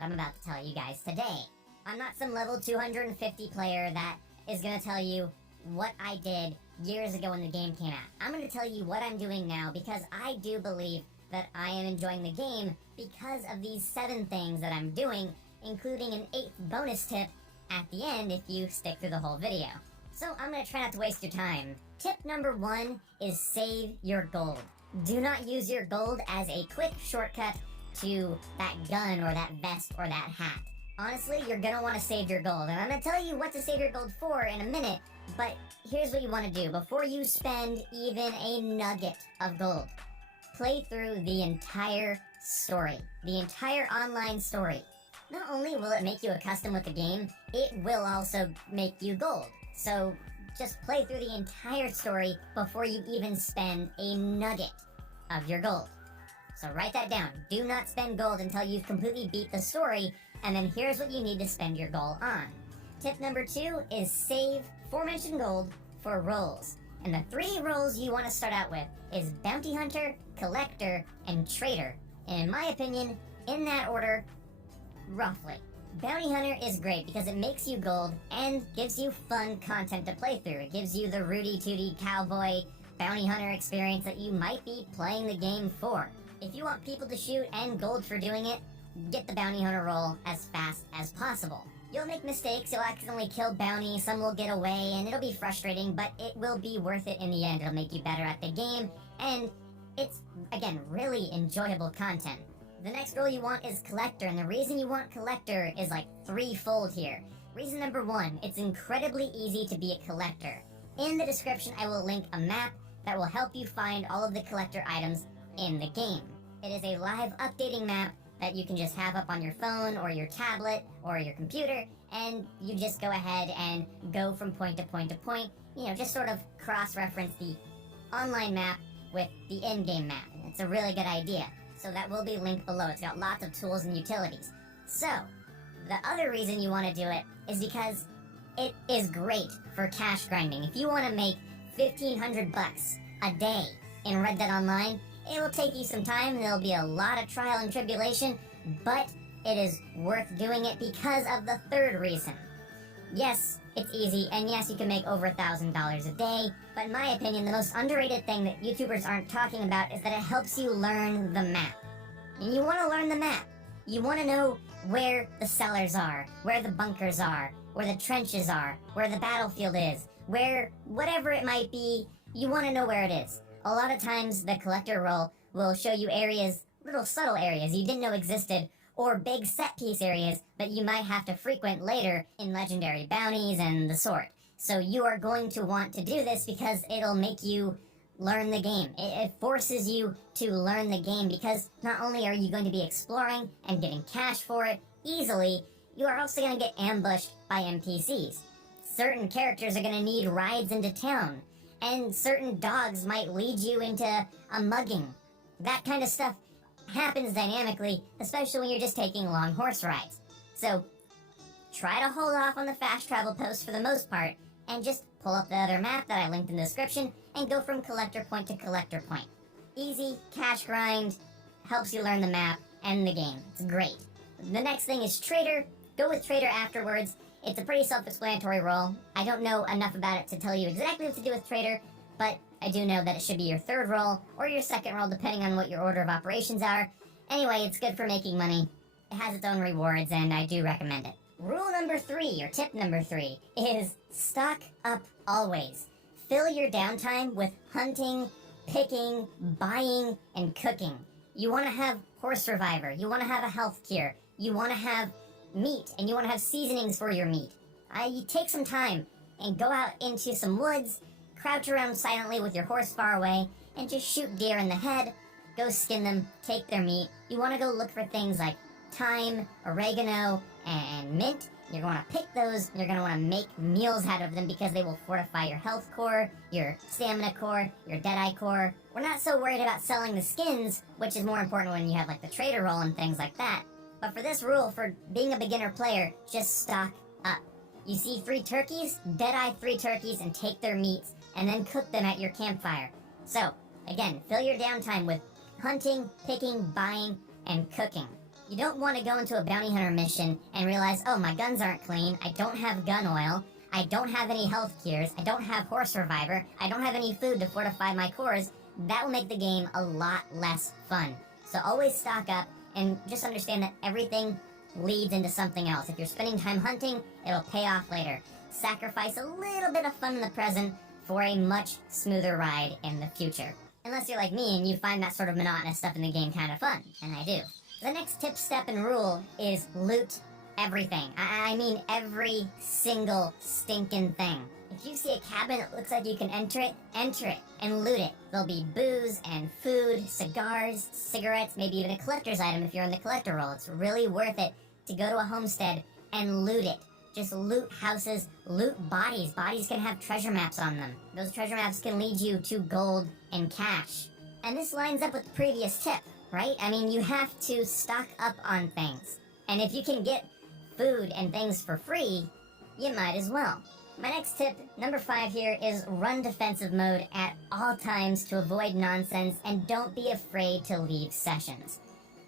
that I'm about to tell you guys today. I'm not some level 250 player that is going to tell you what I did years ago when the game came out. I'm going to tell you what I'm doing now because I do believe that I am enjoying the game because of these 7 things that I'm doing, including an 8th bonus tip at the end if you stick through the whole video. So I'm going to try not to waste your time. Tip number 1 is save your gold. Do not use your gold as a quick shortcut to that gun or that vest or that hat. Honestly, you're going to want to save your gold, and I'm going to tell you what to save your gold for in a minute, but here's what you want to do. Before you spend even a nugget of gold, play through the entire story, the entire online story. Not only will it make you accustomed with the game, it will also make you gold. So just play through the entire story before you even spend a nugget of your gold. So write that down. Do not spend gold until you've completely beat the story, and then here's what you need to spend your gold on. Tip number 2 is save aforementioned gold for roles. And the 3 roles you want to start out with is Bounty Hunter, Collector, and Trader. And in my opinion, in that order, roughly. Bounty Hunter is great because it makes you gold and gives you fun content to play through. It gives you the Rudy Tooty Cowboy Bounty Hunter experience that you might be playing the game for. If you want people to shoot and gold for doing it, get the Bounty Hunter role as fast as possible. You'll make mistakes, you'll accidentally kill bounties, some will get away, and it'll be frustrating, but it will be worth it in the end. It'll make you better at the game, and it's, again, really enjoyable content. The next role you want is Collector, and the reason you want Collector is like threefold here. Reason number 1, it's incredibly easy to be a collector. In the description, I will link a map that will help you find all of the collector items in the game. It is a live updating map that you can just have up on your phone or your tablet or your computer, and you just go ahead and go from point to point to point, just sort of cross-reference the online map with the in-game map. It's a really good idea. So that will be linked below. It's got lots of tools and utilities. So, the other reason you want to do it is because it is great for cash grinding. If you want to make 1,500 bucks a day in Red Dead Online, it will take you some time, and there'll be a lot of trial and tribulation, but it is worth doing it because of the 3rd reason. Yes, it's easy, and yes, you can make over $1,000 a day, but in my opinion, the most underrated thing that YouTubers aren't talking about is that it helps you learn the map. And you want to learn the map. You want to know where the cellars are, where the bunkers are, where the trenches are, where the battlefield is, where whatever it might be, you want to know where it is. A lot of times, the collector role will show you areas, little subtle areas you didn't know existed, or big set-piece areas that you might have to frequent later in legendary bounties and the sort. So you are going to want to do this because it'll make you learn the game. It forces you to learn the game because not only are you going to be exploring and getting cash for it easily, you are also going to get ambushed by NPCs. Certain characters are going to need rides into town, and certain dogs might lead you into a mugging. That kind of stuff happens dynamically, especially when you're just taking long horse rides. So, try to hold off on the fast travel posts for the most part, and just pull up the other map that I linked in the description, and go from collector point to collector point. Easy, cash grind, helps you learn the map and the game. It's great. The next thing is Trader. Go with Trader afterwards. It's a pretty self-explanatory role. I don't know enough about it to tell you exactly what to do with Trader, but I do know that it should be your 3rd role or your 2nd role, depending on what your order of operations are. Anyway, it's good for making money. It has its own rewards, and I do recommend it. Rule number 3, or tip number 3, is stock up always. Fill your downtime with hunting, picking, buying, and cooking. You want to have Horse Reviver. You want to have a health cure. You want to have meat, and you want to have seasonings for your meat. You take some time and go out into some woods, crouch around silently with your horse far away, and just shoot deer in the head, go skin them, take their meat. You want to go look for things like thyme, oregano, and mint. You're going to pick those, and you're going to want to make meals out of them because they will fortify your health core, your stamina core, your deadeye core. We're not so worried about selling the skins, which is more important when you have like the trader role and things like that. But for this rule, for being a beginner player, just stock up. You see 3 turkeys? Deadeye 3 turkeys and take their meats, and then cook them at your campfire. So, again, fill your downtime with hunting, picking, buying, and cooking. You don't want to go into a bounty hunter mission and realize, oh, my guns aren't clean, I don't have gun oil, I don't have any health cures, I don't have horse reviver, I don't have any food to fortify my cores. That will make the game a lot less fun. So always stock up and just understand that everything leads into something else. If you're spending time hunting, it'll pay off later. Sacrifice a little bit of fun in the present for a much smoother ride in the future. Unless you're like me and you find that sort of monotonous stuff in the game kind of fun, and I do. The next tip, step, and rule is loot everything. I mean every single stinking thing. If you see a cabin that looks like you can enter it and loot it. There'll be booze and food, cigars, cigarettes, maybe even a collector's item if you're in the collector role. It's really worth it to go to a homestead and loot it. Just loot houses, loot bodies. Bodies can have treasure maps on them. Those treasure maps can lead you to gold and cash. And this lines up with the previous tip, right? I mean, you have to stock up on things. And if you can get food and things for free, you might as well. My next tip, number 5 here, is run defensive mode at all times to avoid nonsense, and don't be afraid to leave sessions.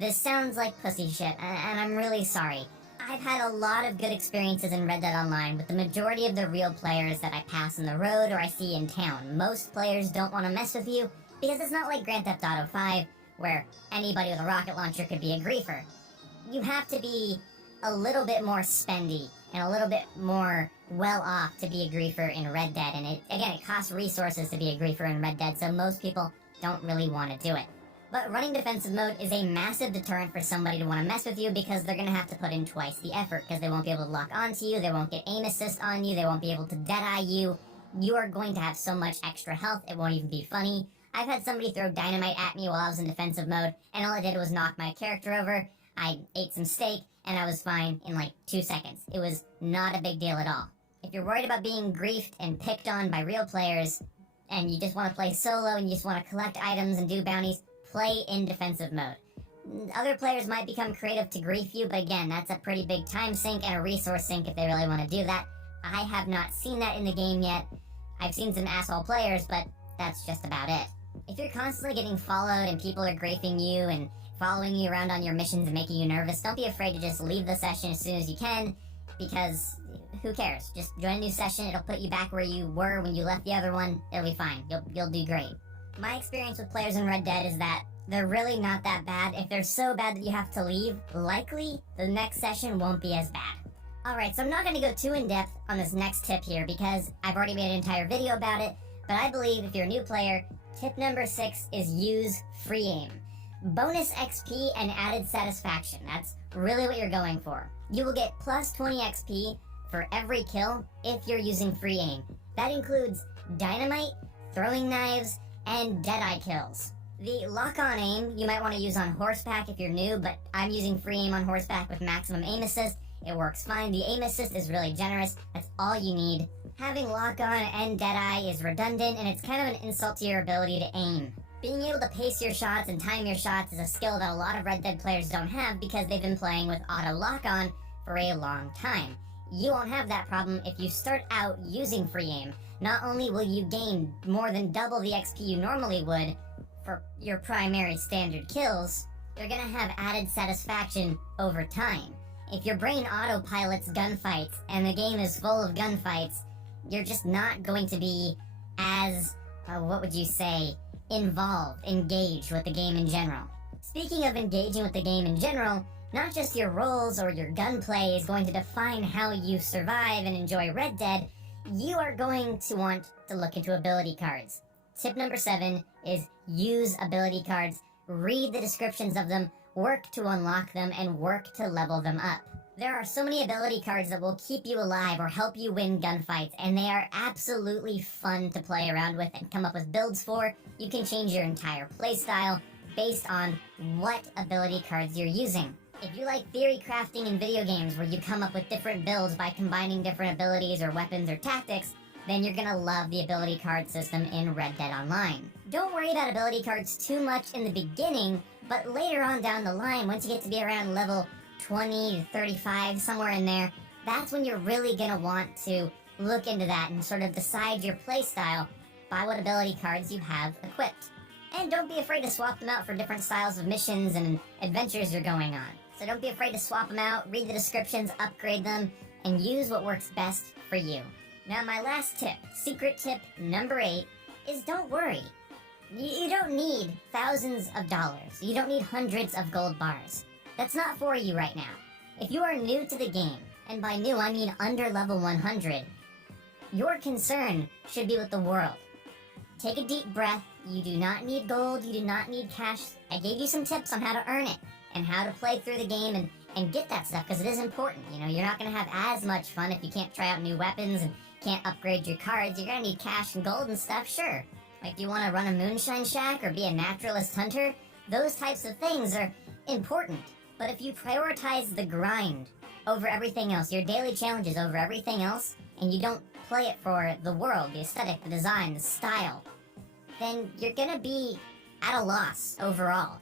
This sounds like pussy shit, and I'm really sorry. I've had a lot of good experiences in Red Dead Online with the majority of the real players that I pass on the road or I see in town. Most players don't want to mess with you because it's not like Grand Theft Auto 5 where anybody with a rocket launcher could be a griefer. You have to be a little bit more spendy and a little bit more well off to be a griefer in Red Dead, and it costs resources to be a griefer in Red Dead, so most people don't really want to do it. But running defensive mode is a massive deterrent for somebody to want to mess with you because they're going to have to put in twice the effort because they won't be able to lock onto you, they won't get aim assist on you, they won't be able to deadeye you. You are going to have so much extra health, it won't even be funny. I've had somebody throw dynamite at me while I was in defensive mode, and all it did was knock my character over. I ate some steak, and I was fine in like 2 seconds. It was not a big deal at all. If you're worried about being griefed and picked on by real players, and you just want to play solo and you just want to collect items and do bounties, play in defensive mode. Other players might become creative to grief you, but again, that's a pretty big time sink and a resource sink if they really want to do that. I have not seen that in the game yet. I've seen some asshole players, but that's just about it. If you're constantly getting followed and people are griefing you and following you around on your missions and making you nervous, don't be afraid to just leave the session as soon as you can, because who cares? Just join a new session, it'll put you back where you were when you left the other one, it'll be fine, you'll do great. My experience with players in Red Dead is that they're really not that bad. If they're so bad that you have to leave, likely the next session won't be as bad. Alright, so I'm not going to go too in-depth on this next tip here because I've already made an entire video about it, but I believe if you're a new player, tip number 6 is use free aim. Bonus XP and added satisfaction, that's really what you're going for. You will get plus 20 XP for every kill if you're using free aim. That includes dynamite, throwing knives, and deadeye kills. The lock-on aim you might want to use on horseback if you're new, but I'm using free aim on horseback with maximum aim assist. It works fine. The aim assist is really generous. That's all you need. Having lock-on and deadeye is redundant, and it's kind of an insult to your ability to aim. Being able to pace your shots and time your shots is a skill that a lot of Red Dead players don't have because they've been playing with auto lock-on for a long time. You won't have that problem if you start out using free aim. Not only will you gain more than double the XP you normally would for your primary standard kills, you're gonna have added satisfaction over time. If your brain autopilots gunfights and the game is full of gunfights, you're just not going to be as, engaged with the game in general. Speaking of engaging with the game in general, not just your roles or your gunplay is going to define how you survive and enjoy Red Dead, you are going to want to look into ability cards. Tip number 7 is use ability cards, read the descriptions of them, work to unlock them, and work to level them up. There are so many ability cards that will keep you alive or help you win gunfights, and they are absolutely fun to play around with and come up with builds for. You can change your entire playstyle based on what ability cards you're using. If you like theory crafting in video games where you come up with different builds by combining different abilities or weapons or tactics, then you're gonna love the ability card system in Red Dead Online. Don't worry about ability cards too much in the beginning, but later on down the line, once you get to be around level 20 to 35, somewhere in there, that's when you're really gonna want to look into that and sort of decide your playstyle by what ability cards you have equipped. And don't be afraid to swap them out for different styles of missions and adventures you're going on. So don't be afraid to swap them out, read the descriptions, upgrade them, and use what works best for you. Now my last tip, secret tip number 8, is don't worry. You don't need thousands of dollars. You don't need hundreds of gold bars. That's not for you right now. If you are new to the game, and by new I mean under level 100, your concern should be with the world. Take a deep breath. You do not need gold. You do not need cash. I gave you some tips on how to earn it and how to play through the game and get that stuff because it is important. You know, you're not going to have as much fun if you can't try out new weapons and can't upgrade your cards. You're going to need cash and gold and stuff, sure. Like, do you want to run a moonshine shack or be a naturalist hunter? Those types of things are important. But if you prioritize the grind over everything else, your daily challenges over everything else, and you don't play it for the world, the aesthetic, the design, the style, then you're gonna be at a loss overall.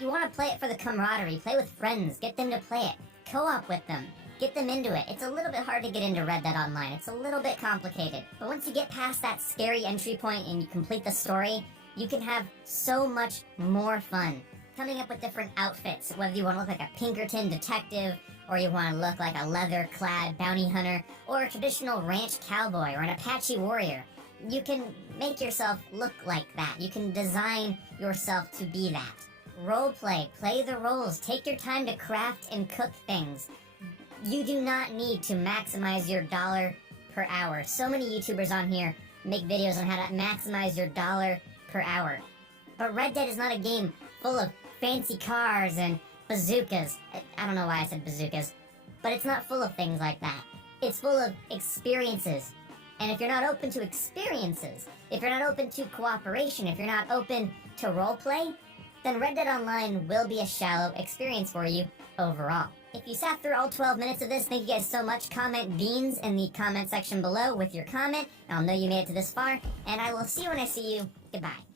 You want to play it for the camaraderie, play with friends, get them to play it, co-op with them, get them into it. It's a little bit hard to get into Red Dead Online. It's a little bit complicated. But once you get past that scary entry point and you complete the story, you can have so much more fun. Coming up with different outfits, whether you want to look like a Pinkerton detective, or you want to look like a leather-clad bounty hunter, or a traditional ranch cowboy, or an Apache warrior. You can make yourself look like that. You can design yourself to be that. Roleplay, play the roles, take your time to craft and cook things. You do not need to maximize your dollar per hour. So many YouTubers on here make videos on how to maximize your dollar per hour. But Red Dead is not a game full of fancy cars and bazookas. I don't know why I said bazookas, but it's not full of things like that. It's full of experiences. And if you're not open to experiences, if you're not open to cooperation, if you're not open to roleplay, then Red Dead Online will be a shallow experience for you overall. If you sat through all 12 minutes of this, thank you guys so much. Comment beans in the comment section below with your comment, and I'll know you made it to this far, and I will see you when I see you. Goodbye.